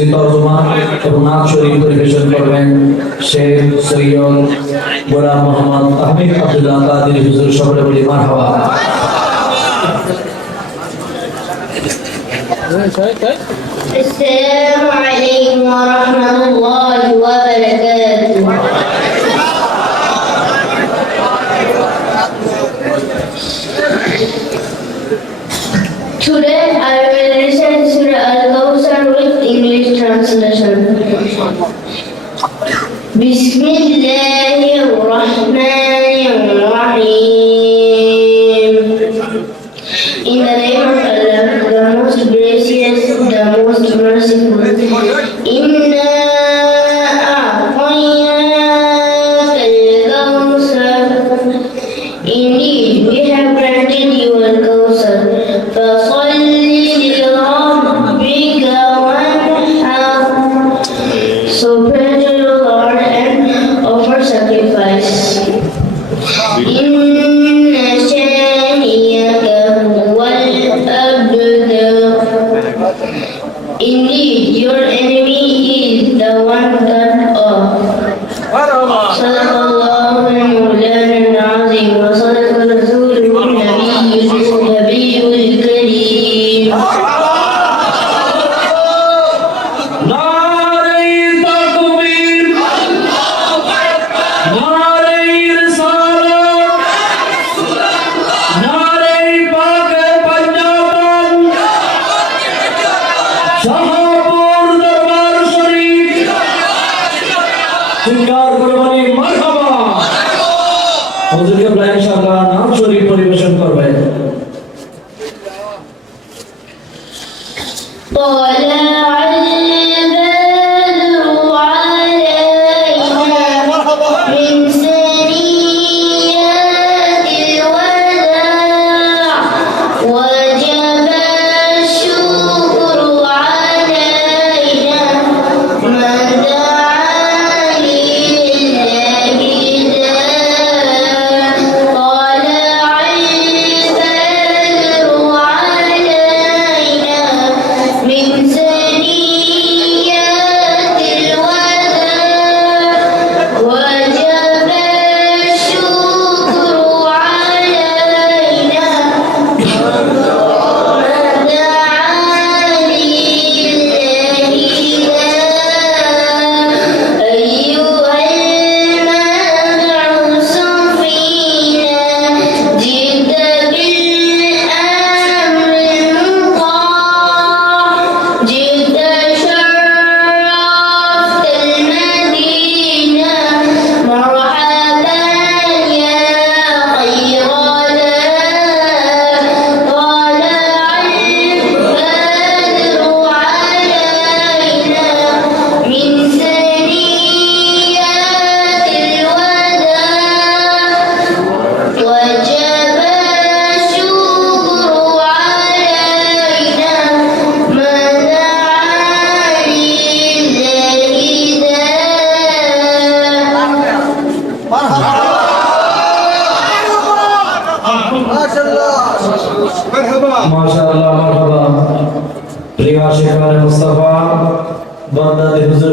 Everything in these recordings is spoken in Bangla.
যিনি তর্জমা এবং নাচ শরীফ পরিবেশন করবেন শেখ সৈয়দ গোলাম মোহাম্মদ আহমেদ আব্দুল্লাহ কাদির হুজুর সকলে বলি মার السلام عليكم ورحمة الله وبركاته Bismillah.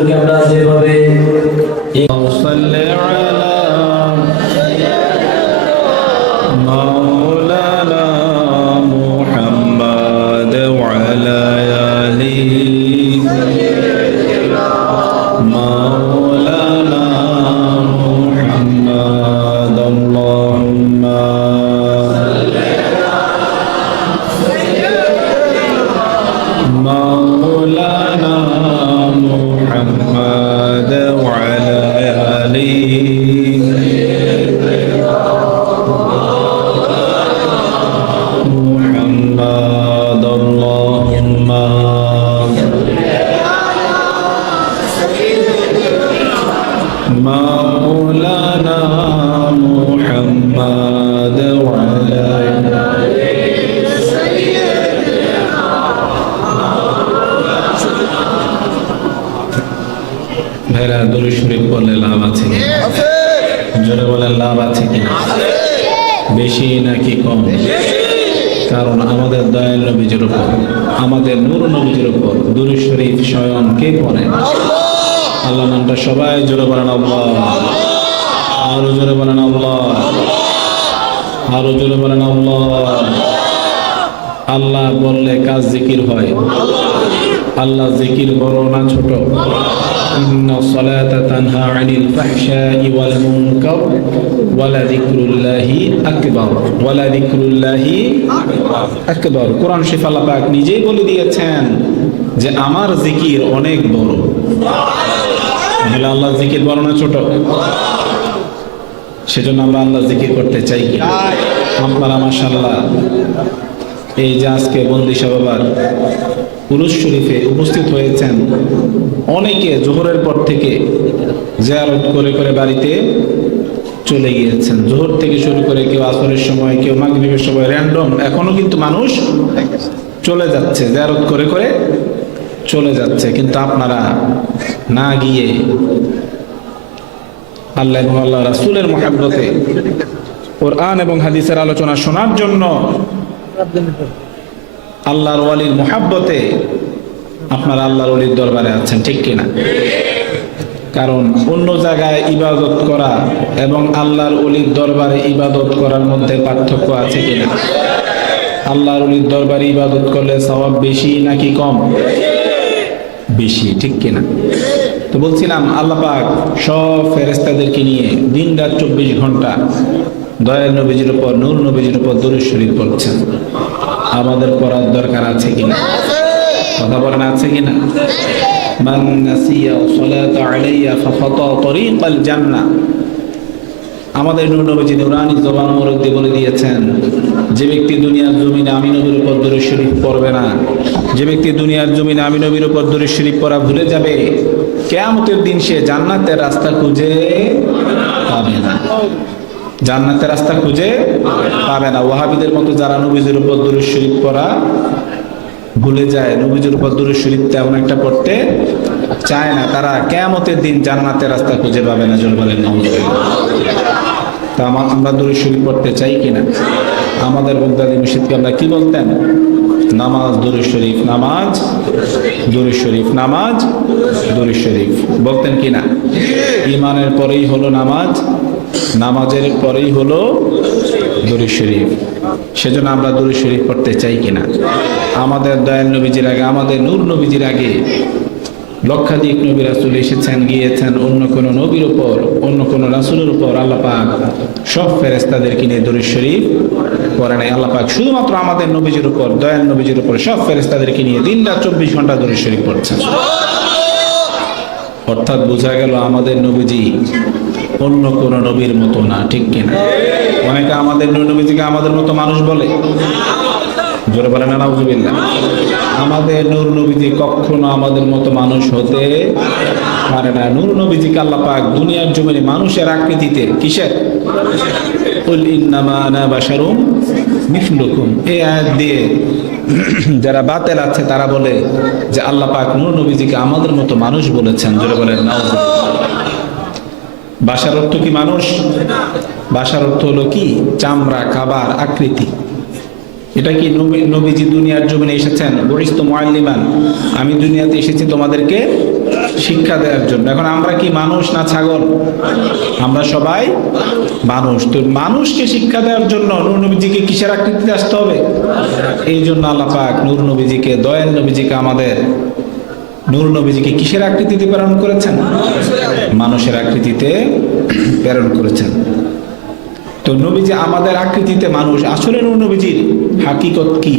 রাসূলকে আমরা যেভাবে اللهم জোরে বলেন লাভ আছে কিনা বেশি নাকি কম? কারণ আমাদের দয়াল নবীজির উপর আমাদের নূর নবীজির উপর দুরু শরীফ স্বয়ং কে পড়ে? আল্লাহ। নামটা সবাই জোরে বলেন আল্লাহ। আরও জোরে বলেন আরও জোরে বলেন আল্লাহ। আল্লাহ। বললে কাজ জিকির হয়। আল্লাহ। জিকির বড় না ছোট? ইন্না সালাতা তানহা আনিল ফাহশাই ওয়াল মুনকার ওয়ালা যিকরুল্লাহি আকবার ওয়ালা যিকরুল্লাহি কোরআন শরীফ আল্লাহ পাক নিজেই বলে দিয়েছেন যে আমার জিকির অনেক বড়। তাহলে আল্লাহ জিকির বড় না ছোট? সেজন্য আমরা আল্লাহ জিকির করতে চাই কি? আপনারা মাশাআল্লাহ এই যে আজকে বন্দি বাবার পুরুষ শরীফে উপস্থিত হয়েছেন, অনেকে জোহরের পর থেকে জিয়ারত করে করে বাড়িতে চলে গিয়েছেন। জোহর থেকে শুরু করে কেউ আসরের সময়, কেউ মাগরিবের সময় র্যান্ডম এখনও কিন্তু মানুষ চলে যাচ্ছে, জিয়ারত করে করে চলে যাচ্ছে। কিন্তু আপনারা না গিয়ে আল্লাহ এবং আল্লাহ রাসূলের মহাব্বতে কোরআন এবং হাদিসের আলোচনা শোনার জন্য আল্লাহর ওয়ালির মোহাব্বতে আপনারা আল্লাহর ওলির দরবারে আছেন, ঠিক কিনা? কারণ অন্য জায়গায় ইবাদত করা এবং আল্লাহর ওলির দরবারে ইবাদত করার মধ্যে পার্থক্য আছে কিনা? আল্লাহর ওলির দরবারে ইবাদত করলে স্বভাব বেশি নাকি কম? বেশি, ঠিক কিনা? তো বলছিলাম, আল্লাহ সব ফেরেস্তাদেরকে নিয়ে দিন রাত চব্বিশ ঘণ্টা দয়াল নবীজির উপর, নূর নবীজির উপর দরুদ শরীফ পড়ছেন। আমাদের পড়ার দরকার আছে কিনা কথা বলেন আছে কিনা মান নাসিয়া সালাতা আলাইয়া ফাফাতা তরিকাল জান্নাহ। আমাদের নূর নবীজি নুরানি জবান মোরক দিয়ে বলে দিয়েছেন, যে ব্যক্তি দুনিয়ার জমিনে আমি নবীর উপর দরুদ শরীফ পড়বে না, যে ব্যক্তি দুনিয়ার জমিনে আমি নবীর উপর দরুদ শরীফ পড়া ভুলে যাবে কেয়ামতের দিন সে জান্নাতের রাস্তা খুঁজে পাবে না। জান্নাতের রাস্তা খুঁজে পাবে না। ওয়াহাবিদের মতো যারা নবীজির উপর দরুদ শরীফ পড়া ভুলে যায়, নবীজির উপর দরুদ শরীফ তেমন একটা পড়তে চায় না। তারা কেয়ামতের দিন জান্নাতের রাস্তা খুঁজে পাবে না জল বলেন তা আমা- আমরা দরুদ শরীফ পড়তে চাই কিনা? আমাদের বগদাদি মুর্শিদকে আমরা কি বলতেন? নামাজ, দুরু শরীফ, নামাজ, দুরু শরীফ, নামাজ, দুরু শরীফ। বলতেন কি না? ইমানের পরেই হলো নামাজ, নামাজের পরেই হলো দুরু শরীফ। সেজন্য আমরা দুরু শরীফ পড়তে চাই কিনা আমাদের দয়াল নবীজির আগে, আমাদের নূর নবীজির আগে লক্ষাধিক নবী রাসুল এসেছেন, গিয়েছেন, অন্য কোন নবীর উপর, অন্য কোন রাসুলের উপর আল্লাহ পাক সব ফেরেস্তাদেরকে নিয়ে দরুদ শরীফ করে নাই। আল্লাহ পাক শুধুমাত্র আমাদের নবীজির উপর, দয়াল নবীজির উপর সব ফেরেস্তাদেরকে নিয়ে দিন রাত চব্বিশ ঘণ্টা দরুদ শরীফ পড়ছেন। অর্থাৎ বোঝা গেল আমাদের নবীজি অন্য কোন নবীর মতো না, ঠিক কিনা? অনেকে আমাদের নবীজিকে আমাদের মতো মানুষ বলে। জোরে বলেন না নাউজুবিল্লাহ। আমাদের নূর নবীজি কখনো আমাদের মতো মানুষ হতে পারে না। নূর নবীজিকে আল্লাহ পাক দুনিয়ার জমিনে মানুষের আকৃতিতে কিসের? কুল ইন্নামা আনা বাশারুম এই আয়াত দিয়ে যারা বাতেল আছে, তারা বলে যে আল্লাহ পাক নূর নবীজিকে আমাদের মতো মানুষ বলেছেন। জোরে বলেন বাসার অর্থ কি মানুষ? বাসার অর্থ হলো কি? চামড়া, খাবার, আকৃতি। এটা কি নবী- নবীজি দুনিয়ার জমিনে এসেছেন? বরিষ্ঠ মোয়াল্লিমান আমি দুনিয়াতে এসেছি তোমাদেরকে শিক্ষা দেওয়ার জন্য। এখন আমরা কি মানুষ না ছাগল? আমরা সবাই মানুষ। তো মানুষকে শিক্ষা দেওয়ার জন্য নূর নবীজিকে কিসের আকৃতিতে আসতে হবে? এই জন্য আল্লাহ পাক নূর নবীজিকে, দয়াল নবীজিকে আমাদের নূর নবীজিকে কিসের আকৃতিতে প্রেরণ করেছেন? মানুষের আকৃতিতে প্রেরণ করেছেন। তো নবীজি আমাদের আকৃতিতে মানুষ। আসলে নবীজির হাকিকত কি?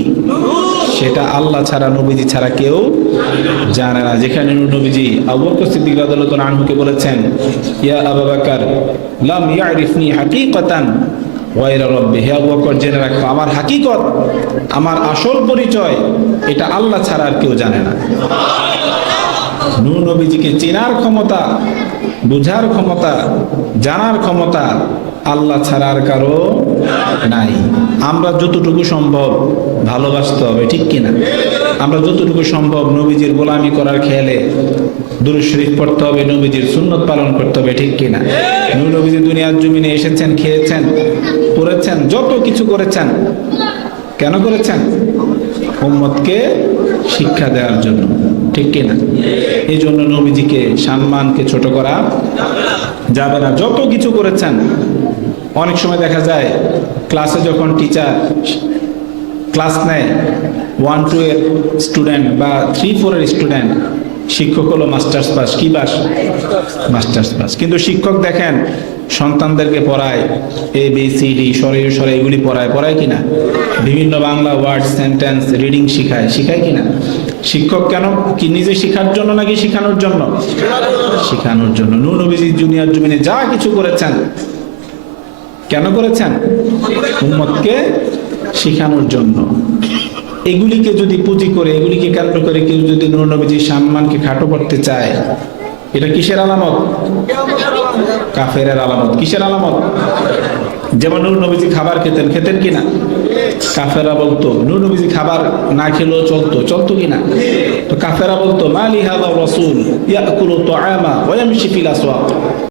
সেটা আল্লাহ ছাড়া নবীজি ছাড়া কেউ জানে না। যেখানে নবীজি আবু বকর সিদ্দিক রাদিয়াল্লাহু আনহুকে বলেছেন, ইয়া আবু লাম ইয়ারিফনি হাকিকাতান ওয়াইরা রব্বি। হে জেনে রাখো, আমার হাকিকত, আমার আসল পরিচয়, এটা আল্লাহ ছাড়া আর কেউ জানে না। নূর নবীজিকে চেনার ক্ষমতা, বুঝার ক্ষমতা, জানার ক্ষমতা আল্লাহ ছাড়া আর কারও নাই। আমরা যতটুকু সম্ভব ভালোবাসতে হবে, ঠিক কিনা আমরা যতটুকু সম্ভব নবীজির গোলামি করার খেয়ালে দুরুদ শরীফ পড়তে হবে, নবীজির সুন্নত পালন করতে হবে, ঠিক কিনা নবীজি দুনিয়ার জমিনে এসেছেন, খেয়েছেন, পড়েছেন, যত কিছু করেছেন। কেন করেছেন? উম্মতকে শিক্ষা দেওয়ার জন্য। ঠিক কিনা? এই জন্য নবীজিকে, সম্মানকে ছোট করা যাবে না। যত কিছু করেছেন, অনেক সময় দেখা যায়, ক্লাসে যখন টিচার ক্লাস নেয় ওয়ান টু এর স্টুডেন্ট বা থ্রি ফোরের স্টুডেন্ট শিক্ষক হলো মাস্টার্স পাস, কি পাস? Masters pass. কিন্তু শিক্ষক দেখেন, সন্তানদেরকে পড়ায় এ বি সি ডি সরে সরে এগুলি পড়ায় পড়ায় কিনা বিভিন্ন বাংলা ওয়ার্ড সেন্টেন্স রিডিং শিখায় শিখায় কিনা শিক্ষক কেন? কি নিজে শেখার জন্য নাকি শেখানোর জন্য? শেখানোর জন্য। নূর নবীজি জুনিয়র জুমিনে যা কিছু করেছেন, কেন করেছেন? উম্মতকে শেখানোর জন্য। এগুলিকে যদি পুঁজি করে, এগুলিকে কেন্দ্র করে কেউ যদি নূর নবীজির সম্মানকে খাটো করতে চায়, এটা কিসের আলামত? কাফেরের আলামত। কিসের আলামত? যেমন নূর নবীজি খাবার খেতেন খেতেন কিনা? কাফেরা বলতো নূর নবীজি খাবার না খেলেও চলতো চলতো কিনা? তো কাফেরা বলতো, মালি হাদা রসুল ইয়াকুলু তুআমা ওয়া ইয়ামশি ফিল আসওয়াক।